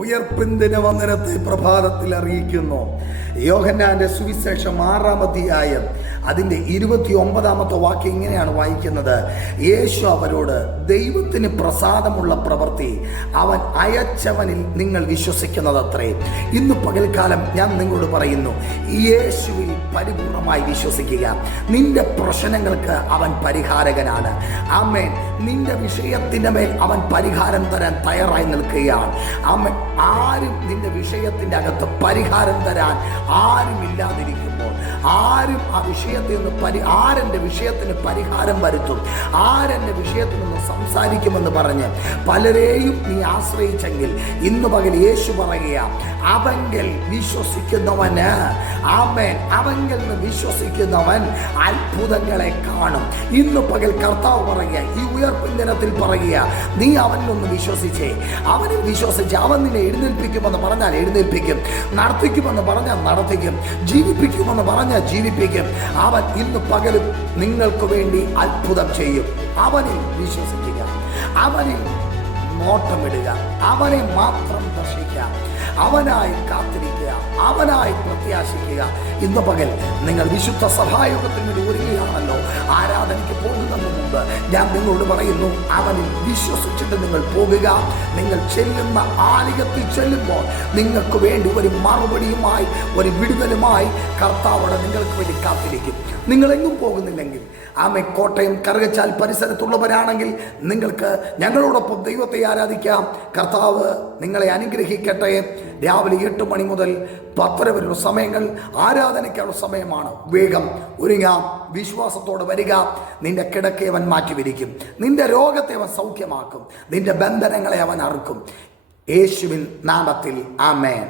ഉയർപ്പിൻ ദിനവന്ദനത്തെ പ്രഭാതത്തിൽ അറിയിക്കുന്നു. യോഹന്നാന്റെ സുവിശേഷം 6-ാം അധ്യായം അതിൻ്റെ 29-ാമത്തെ വാക്യം ഇങ്ങനെയാണ് വായിക്കുന്നത്. യേശു അവരോട്, ദൈവത്തിന് പ്രസാദമുള്ള പ്രവൃത്തി അവൻ അയച്ചവനിൽ നിങ്ങൾ വിശ്വസിക്കുന്നതത്രേ. ഇന്ന് പകൽക്കാലം ഞാൻ നിങ്ങളോട് പറയുന്നു, യേശുവിൽ പരിപൂർണമായി വിശ്വസിക്കുക. നിന്റെ പ്രശ്നങ്ങൾക്ക് അവൻ പരിഹാരകനാണ്. ആമേൻ. നിന്റെ വിഷയത്തിൻ്റെ മേൽ അവൻ പരിഹാരം തരാൻ തയ്യാറായി നിൽക്കുകയാണ്. ആമേൻ. ആരും നിന്റെ വിഷയത്തിൻ്റെ അകത്ത് പരിഹാരം തരാൻ ആരുമില്ലാതിരിക്കുമ്പോൾ, ആരും ആ വിഷയത്തിൽ നിന്ന് ആരെൻ്റെ വിഷയത്തിന് പരിഹാരം വരുത്തും, ആരെൻ്റെ വിഷയത്തിൽ നിന്ന് സംസാരിക്കുമെന്ന് പറഞ്ഞ് പലരെയും നീ ആശ്രയിച്ചെങ്കിൽ ഇന്ന് പകൽ യേശു പറയുക, അവങ്കൽ വിശ്വസിക്കുന്നവന്, ആമേൻ, അവങ്കൽ നിന്ന് വിശ്വസിക്കുന്നവൻ അത്ഭുതങ്ങളെ കാണും. ഇന്ന് പകൽ കർത്താവ് പറയുക, ഈ ഉയർപ്പിൻ ദിനത്തിൽ പറയുക, നീ അവനിലൊന്ന് വിശ്വസിച്ചേ. അവനിൽ വിശ്വസിച്ച് അവൻ നിന്നെ എഴുന്നേൽപ്പിക്കുമെന്ന് പറഞ്ഞാൽ എഴുന്നേൽപ്പിക്കും, നടത്തിക്കുമെന്ന് പറഞ്ഞാൽ നടത്തിക്കും, ജീവിപ്പിക്കുമെന്ന് പറഞ്ഞാൽ ജീവിപ്പിക്കും. അവൻ ഇന്ന് പകലും നിങ്ങൾക്ക് വേണ്ടി അത്ഭുതം ചെയ്യും. അവനിൽ വിശ്വസിക്കുക, അവനിൽ നോട്ടമിടുക, അവനെ മാത്രം ദർശിക്കുക, അവനായി കാത്തിരിക്കുക, അവനായി പ്രത്യാശിക്കുക. ഇന്ന് പകൽ നിങ്ങൾ വിശുദ്ധ സഭായോഗത്തിന് വേണ്ടി ഒരുങ്ങുകയാണല്ലോ. ആരാധനയ്ക്ക് പോകുന്നതിന് മുമ്പ് ഞാൻ നിങ്ങളോട് പറയുന്നു, അവനിൽ വിശ്വസിച്ചിട്ട് നിങ്ങൾ പോകുക. നിങ്ങൾ ചെല്ലുന്ന ആലയത്തിൽ ചെല്ലുമ്പോൾ നിങ്ങൾക്ക് വേണ്ടി ഒരു മറുപടിയുമായി, ഒരു വിടുതലുമായി കർത്താവോടെ നിങ്ങൾക്ക് വേണ്ടി കാത്തിരിക്കും. നിങ്ങളെങ്ങും പോകുന്നില്ലെങ്കിൽ, ആമേ, കോട്ടയം കറുകച്ചാൽ പരിസരത്തുള്ളവരാണെങ്കിൽ നിങ്ങൾക്ക് ഞങ്ങളോടൊപ്പം ദൈവത്തെ ആരാധിക്കാം. കർത്താവ് നിങ്ങളെ അനുഗ്രഹിക്കട്ടെ. രാവിലെ 8 മണി മുതൽ 10 വരെയുള്ള സമയങ്ങൾ ആരാധനയ്ക്കുള്ള സമയമാണ്. വേഗം ഒരുങ്ങാം, വിശ്വാസത്തോടെ വരിക. നിന്റെ കിടക്കെ അവൻ മാറ്റിവരിക്കും, നിന്റെ രോഗത്തെ അവൻ സൗഖ്യമാക്കും, നിന്റെ ബന്ധനങ്ങളെ അവൻ അറുക്കും. യേശുവിൻ നാമത്തിൽ ആമേൻ.